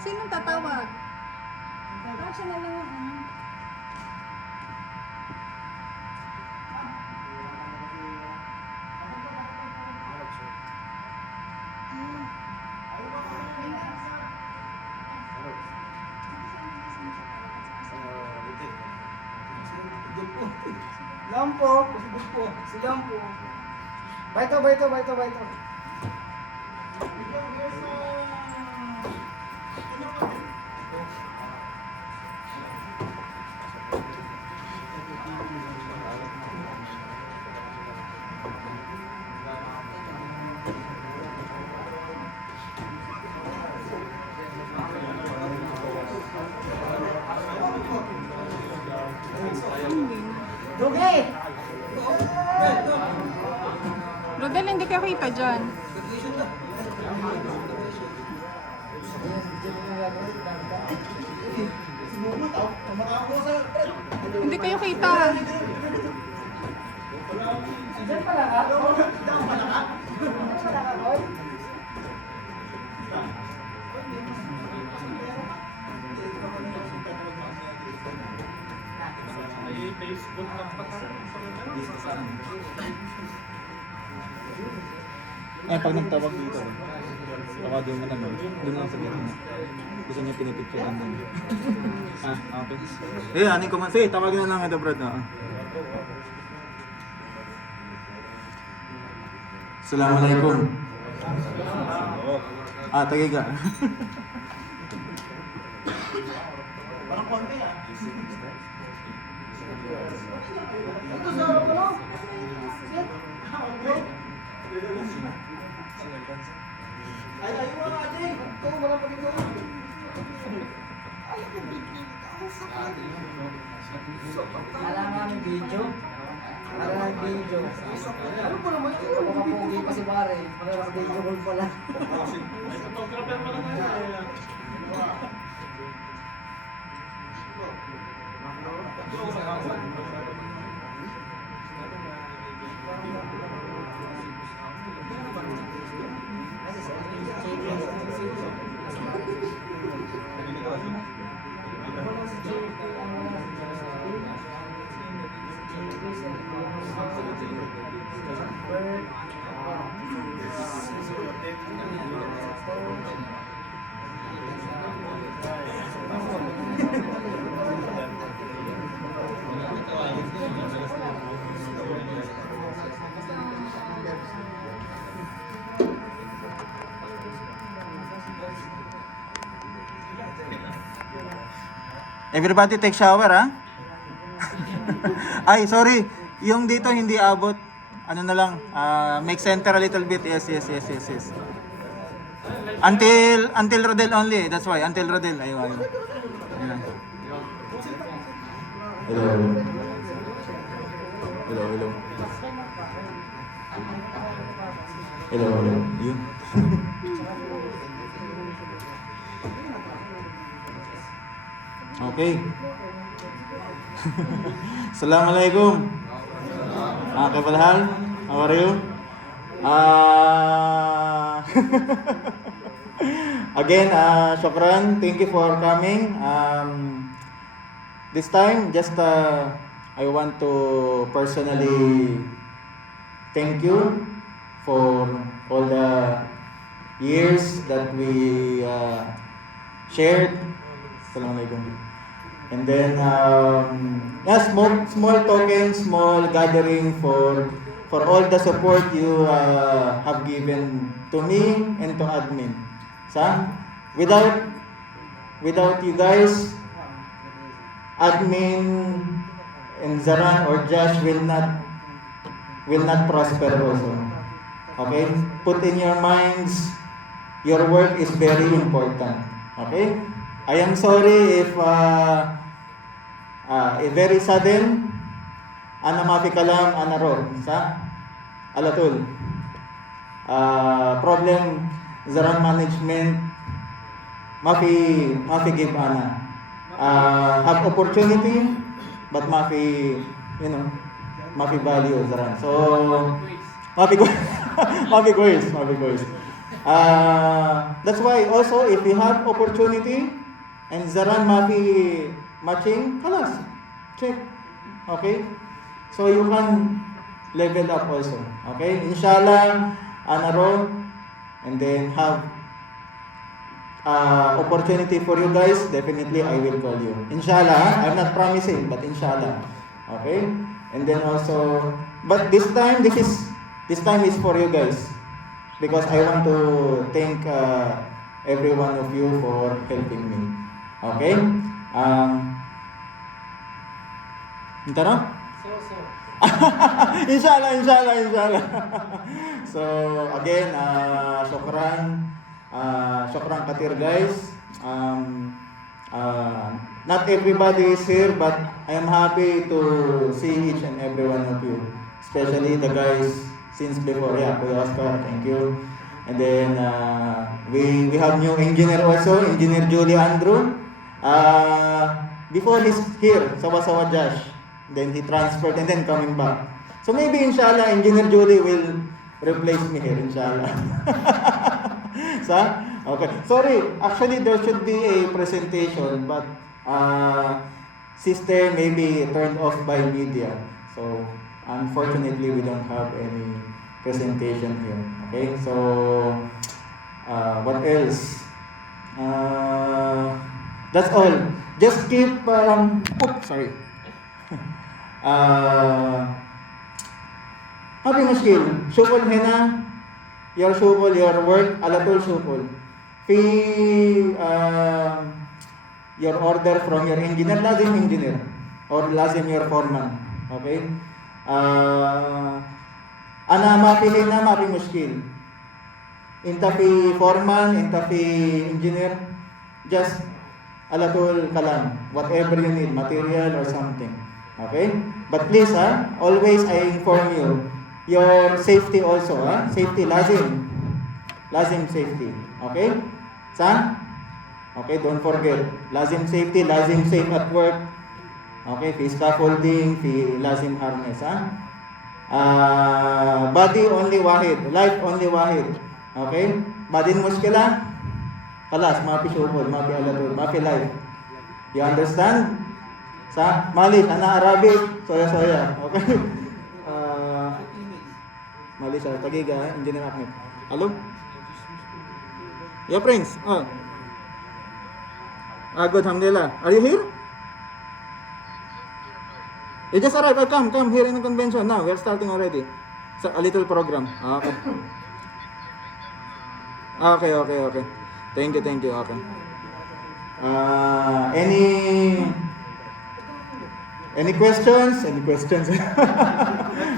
Sinong tatawag? Siya na lang ang ano. Lampo. Si Lampo. Baito. Dugi! Rodel, hindi ka kita dyan. Hindi kayo kita. Diyan pala ka? Diyan pala ka, Roy? Facebook lang pa Ay, pag nagtawag dito, tawagin mo na no. Doon lang sa gitna. Gusto niya pinipicturean din. Okay. Eh, aning ko man. Sige, tawagin na lang ito, Brad. Assalamualaikum. Tagay ka. Parang konti ah. Ito sa harap mo. Ay, ayaw mo nga din. Ito, wala pa dito. Wala nga ng video. Wala nga ng video. Ano pa naman yun? Makapugi pa si Pare. Wala nga video call pala. photographer mo lang tayo. Everybody take shower, ha? Ay, sorry. Yung dito hindi abot. Ano na lang, make center a little bit. Yes. Until Rodel only. That's why, until Rodel. Ayun. Ayun. Hello. Yun. Okay. Assalamualaikum. Kabalhal, how are you? Again, shukran. Thank you for coming. This time, just I want to personally thank you for all the years that we shared. Assalamualaikum. And then, small token, small gathering for all the support you have given to me and to admin. Without you guys, admin and Zaran or Josh will not prosper also. Okay? Put in your minds, your work is very important. Okay? I am sorry if very sudden mafi kalam ro sa alatul problem Zaran management mafi give have opportunity but mafi mafi value Zaran, so mafi goals That's why also if you have opportunity and Zaran Mafi matching, kalas, check. Okay? So you can level up also. Okay? Inshallah, anaro, and then have opportunity for you guys, definitely I will call you. Inshallah, I'm not promising, but inshallah. Okay? And then also, but this time is for you guys. Because I want to thank every one of you for helping me. Okay? Intara? Inshallah. So again, shukran katir guys. Not everybody is here, but I am happy to see each and every one of you, especially the guys since before. Yeah, Kuya Oscar, thank you. And then we have new engineer also, Engineer Julie Andrew. Before he's here, Sawa Josh. Then he transferred and then coming back. So maybe inshallah, Engineer Julie will replace me here, inshallah. Okay. Sorry, actually there should be a presentation, but system maybe turned off by media. So unfortunately, we don't have any presentation here. Okay, so what else? That's all. Just keep. Sorry. Happy muskil. Shukul hena. Your shukul, your work. Alatul shukul. Your order from your engineer, lazim engineer, or lazim your foreman. Okay. Ana mapili na mapi muskil. Inta fi foreman, inta fi engineer, just alatul kalam, whatever you need, material or something. Okay? But please, always I inform you, your safety also, safety lazim safety. Okay? Okay, don't forget, lazim safety, lazim safe at work. Okay, fi scaffolding, fi lazim harness, body only wahid, life only wahid. Okay? Body muskila, kalas, mapi shukul, mapi alatul, mapi life. You understand? Malis, ana Arabic, soya. Okay? Malis, tagiga, Engineer Ahmed. Hello? Yeah, Prince. Good, alhamdulillah. Are you here? You just arrived. Come here in the convention now. We're starting already. So, a little program. Okay. Thank you. Okay. Any questions?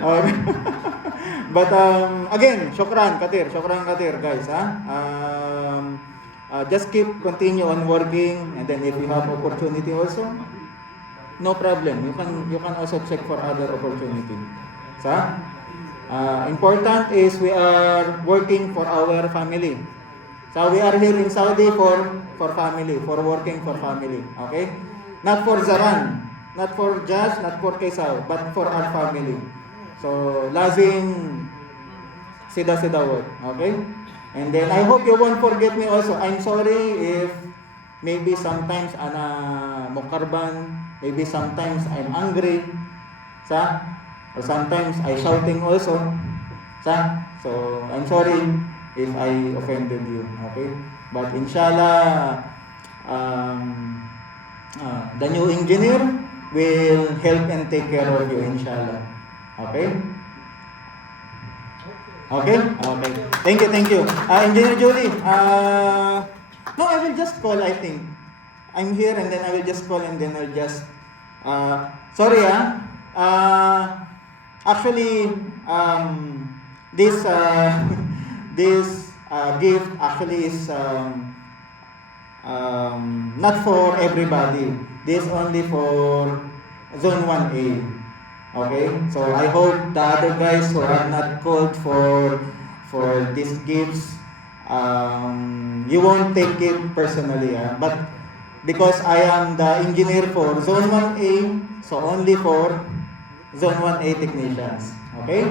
Okay. But again, shukran katir guys. Just continue on working, and then if you have opportunity also, no problem. You can also check for other opportunity. Important is we are working for our family. So we are here in Saudi for family, for working for family. Okay? Not for Zaran, not for Josh, not for Kesaw, but for our family. So lazim sida work. Okay? And then I hope you won't forget me also. I'm sorry if maybe sometimes ana mukarban, maybe sometimes I'm angry, or sometimes I shouting also, so I'm sorry if I offended you, okay? But inshallah, the new engineer will help and take care of you, inshallah, okay? Okay. Thank you. Engineer Julie. No, I will just call. I think I'm here, and then I will just call, and then I'll just. Sorry, actually, this gift actually is not for everybody. This only for Zone 1A. Okay, so I hope the other guys who are not called for these gifts, you won't take it personally, but because I am the engineer for Zone 1A, so only for Zone 1A technicians. Okay?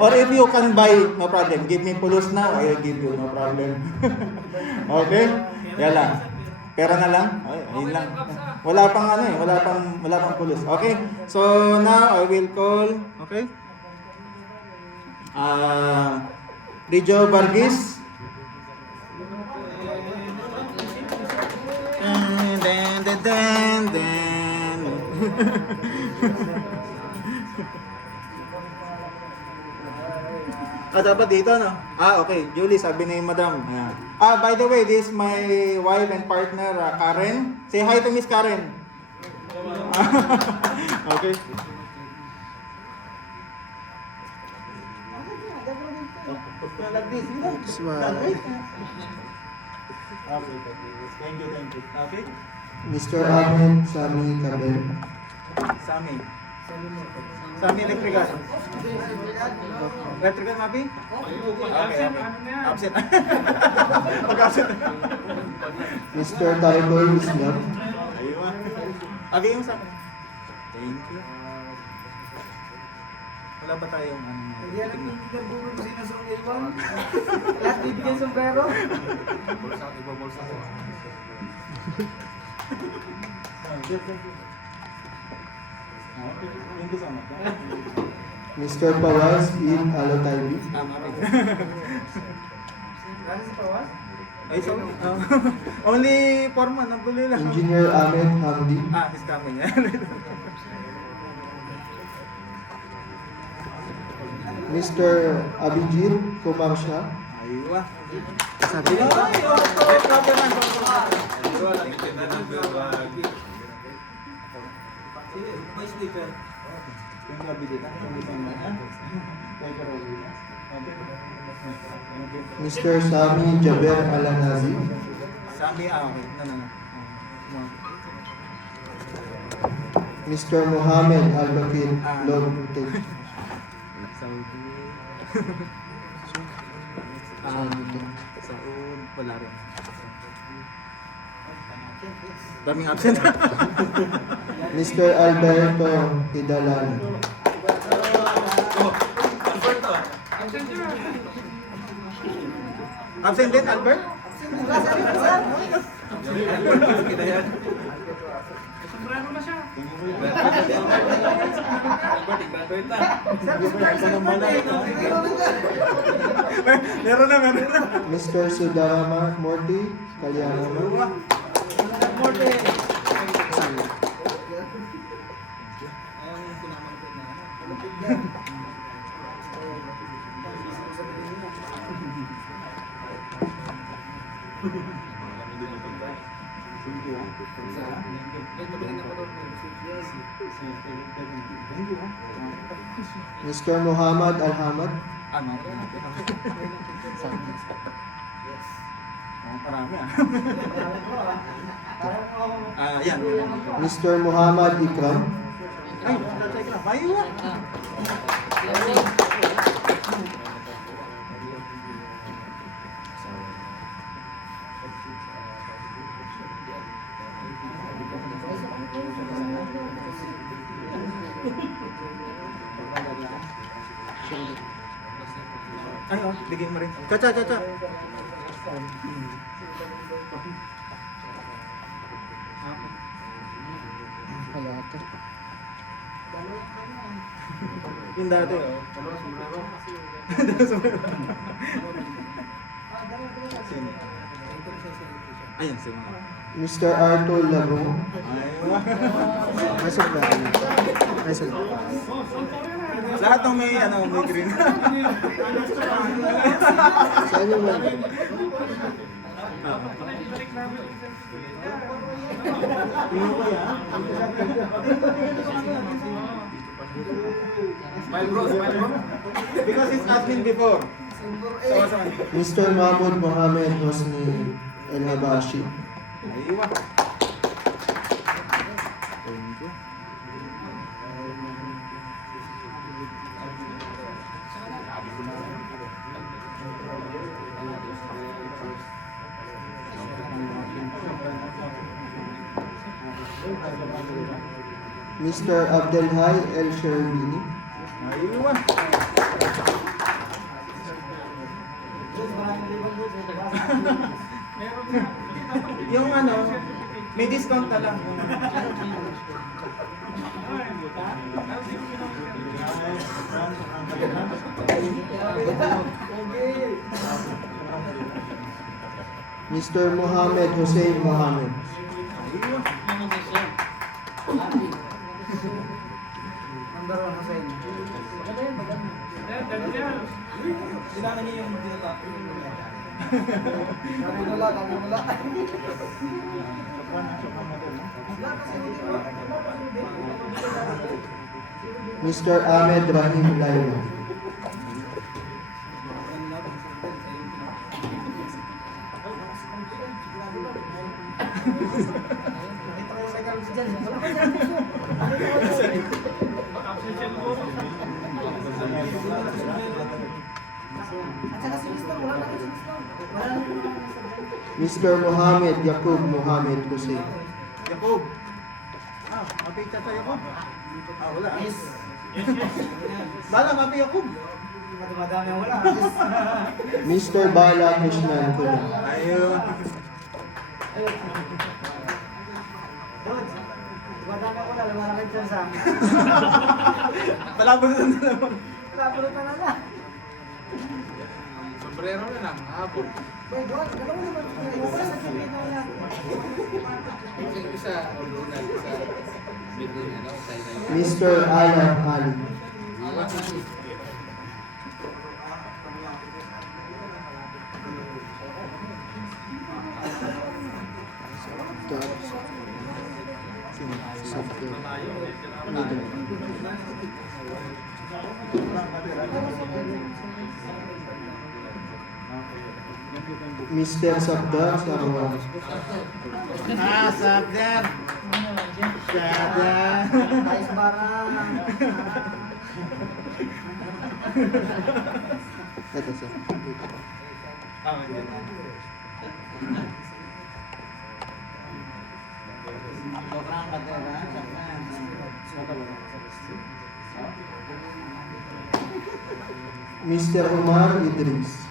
Or if you can buy, no problem. Give me pulos now, I will give you, no problem. Okay? Yan lang. Pera na lang? Ay, ayun lang. Wala pang ano eh, wala pang pulos. Okay? So now I will call, okay? Rijo Vargis. Den. Dapat dito, no? Okay. Julie, sabi ni Madam. Ayan. By the way, this is my wife and partner, Karen. Say hi to Miss Karen. Okay. Like this, you know? Okay. Thank you. Okay? Mr. Ahmed Sami Kabel. Sami Electrical. Electrical, Mapi? Okay. Absent. Mag-absent. Mr. Tariboy Islam. Ayun. Okay, yung sa... Thank you. Wala ba tayong ano? Last bibigyan sombrero. Thank you so much. Mr. Pawaz Eid Alotaybi. Ay, sorry. Only foreman, nabuli lang. Engineer Ahmed Hamdi. He's coming. Mr. Abhijit Kumarsha. Aywa. Sabi Ay, let's clap naman. Yung gabi dito. Mr. Sami Jaber Alanazi. Sami, okay. No. Mr. Mohammed Albakir Lobute. Saudi. Saud, wala rin. Daming absent. Mr. Alberto Hidalan. Absent din, Albert? Sombrero na siya. Meron na. Mr. Sudama Morty Kalyana. Mr. Muhammad Alhamad. Ano? Marami yan. Mr. Muhammad Ikram. Ay, check lang. Aywa. Ay, bigyan mo rin. Chacha. Yung dati, Sino? Ayun, sino? Mr. Arthur Labong. Aywa. Ay, Lahat ng may green. Saan yung man? Smile bro. Because it's admin before. So, Mr. Mahmoud Mohammed Hosni El Habashi. aywa. Thank you. Mr. Abdelhai El Sherbini. Aywa. Yung ano, may discount na lang. Mr. Mohamed Hussein Mohamed. Number 1 Hussein. Kailangan niyo yung dinata. Kami wala. Mr. Ahmed Rahim Laila. Mr. Mohamed Yaqub Mohamed Hussein. Jacob. Mapita tayo ko. Wala. Yes. Bala, mapi Jacob. Madami ang wala. Mr. Bala Krishnan Kuya. Ayun. Madami ang wala. Lumalang kayo dyan sa amin. Malabo na naman. Kapulot na na. Sombrero na lang, habol. Wait, what? Dalawa naman. Wala sa sabihin na yan. Yung isa, original, isa, middle, ano, tayo. Mr. Alan Ali. Mr. Sabda Sarwan. Sabdan. Sabdan. Ayos barang. Ito sir. Mr. Umar Idris.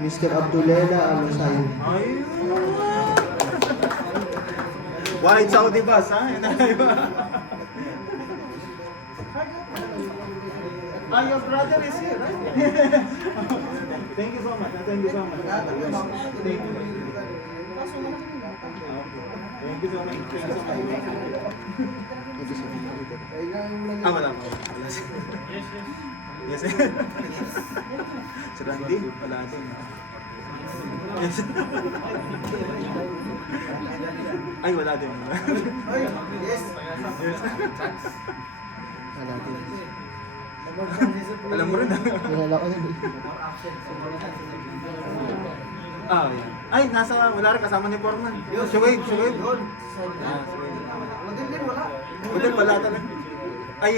Mr. Abdullela Al-Said. White Saudi bus, ha? Your brother is here, right? Thank you so much. Thank you so much. Thank you. Thank you so much. Thank you so much. Ito sir. Wala po. Yes. Si Randy, wala din. Yes. Ay, wala din. Yes. Wala din. Alam mo rin, ha? Kilala ko yun. Yan. Ay, wala rin kasama ni Foreman. Shuaib. Yun. Ah, Shuaib. Model din, wala. Hotel wala talaga. Ay,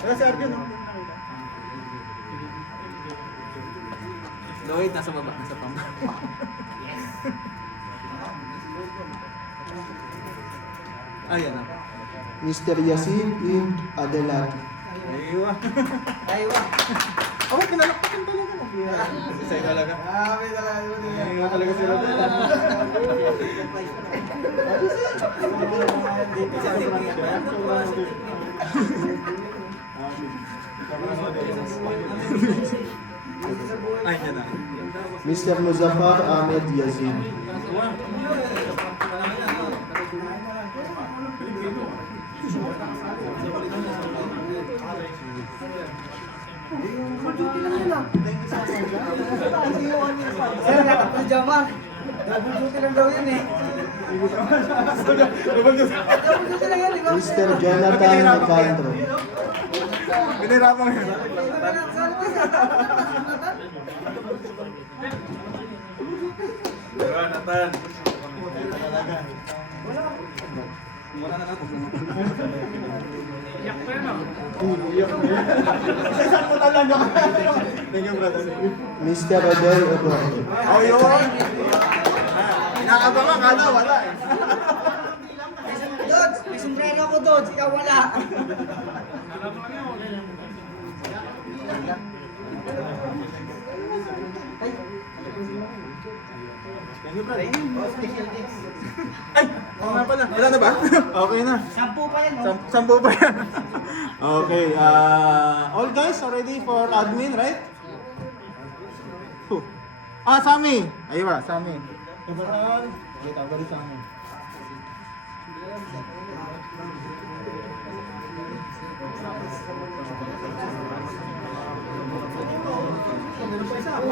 wala si Arjun, no? Lloyd, nasa baba, nasa pamba. Ayan na. Mr. Yasin Ind Adelati. Aywa. Aywa. Ako, pinalakpakan talaga. Sa'yo talaga. Grabe talaga yun. Aywa talaga sila. Ay, yan na. Mr. Muzaffar Ahmed Yazid. Full duty lang yun ah. Sir, nakapul jaman. Double duty lang daw yun eh. Double duty lang yan, di ba? Mr. Jonathan Nicandro. Pinirapan yun. Isa-isang mo talaga. Thank you, brother. Mr. Rodoy Oduarte. Oh, yun. Inaabangan ka na, wala eh. Dodge! May sombrero ako, Dodge. Ikaw wala. Thank you, brother. Ay! Oo nga pala. Wala na ba? Okay na. 10 pa yan, no? Sampu pa yan. Okay. All guys are ready for admin, right? Who? Sami. Ayun ba, Sami. Kebetulan. Wait, ako rin Sami.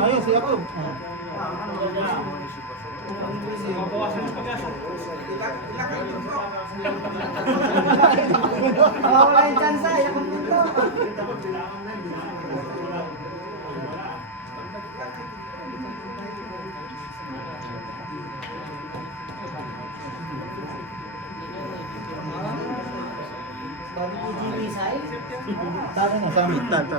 Ayun, si Jacob. Wala yung chance, ayaw kong dito. Bago po GV side. Tara na, Sami. Tara.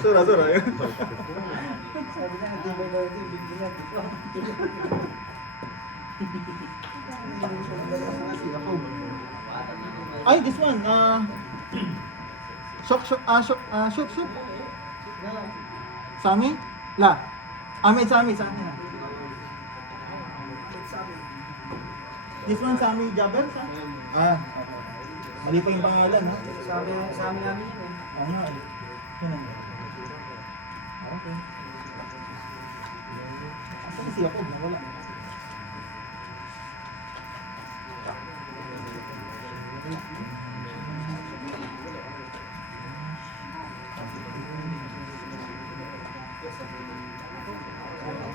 Sura. Sabi na, nagtibay daw ito, ibig niya. Ay, this one. Shook. Sami? La. Sami na. This one, Sami Jaber? Okay. Mali pa yung pangalan, ha? Sabi namin yun, eh. Oo nga, eh. Yun na. Okay. Asan si Jacob? Nawala.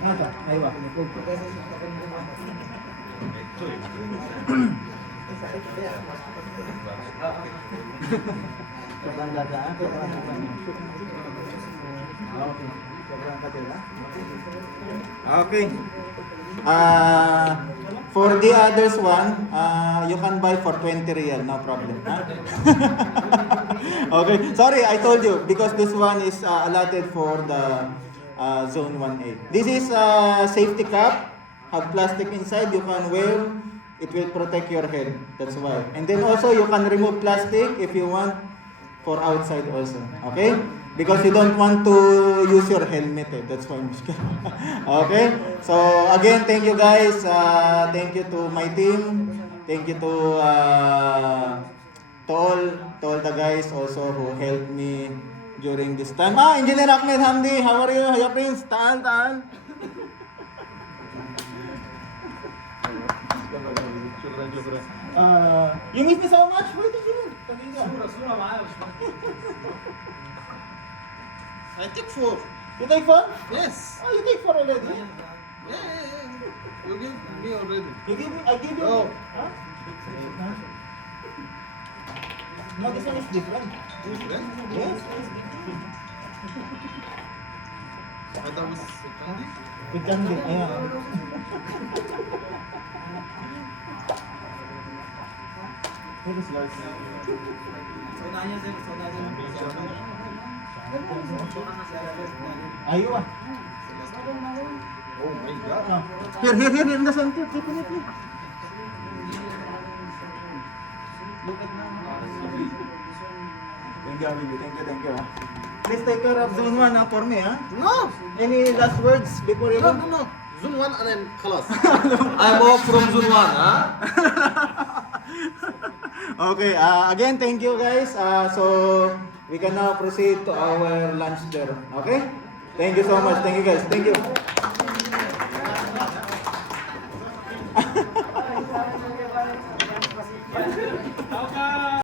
Nada, ahí va. Okay. For the others one, you can buy for 20 real, no problem. Huh? Okay, sorry, I told you because this one is allotted for the zone 1A. This is a safety cap, have plastic inside, you can wear, it will protect your head, that's why. And then also you can remove plastic if you want for outside also, okay? Because you don't want to use your helmet, that's why. Okay, so again, thank you guys, thank you to my team, thank you to all the guys also who helped me during this time. Engineer Ahmed Hamdi, how are you? Hiya Prince, taal. You miss me so much? Where did you? I take 4. You take 4? Yes. Oh, you take 4 already? Yeah. You give me already. You give me, I give you. Oh. Huh? No, this one is different. Different? Yes. I thought it was candy. With candy. Ayan. Here is yours. Ayaw ah. Oh my god. Here, in the center. Keep it. Thank you. Please take care of zone 1 for me, No. Any last words before you go? No. Zone 1 and then class. I'm off from Zone 1, huh? Okay, again, thank you guys. So, we can now proceed to our lunch there. Okay? Thank you so much. Thank you guys. Thank you.